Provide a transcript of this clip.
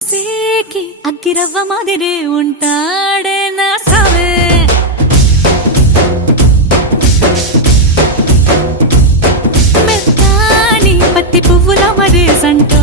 సేకి అగ్గిరవ్వ మాదిరే ఉంటాడే నా సావే మెత్తాని పత్తి పువ్వుల మరే సంటో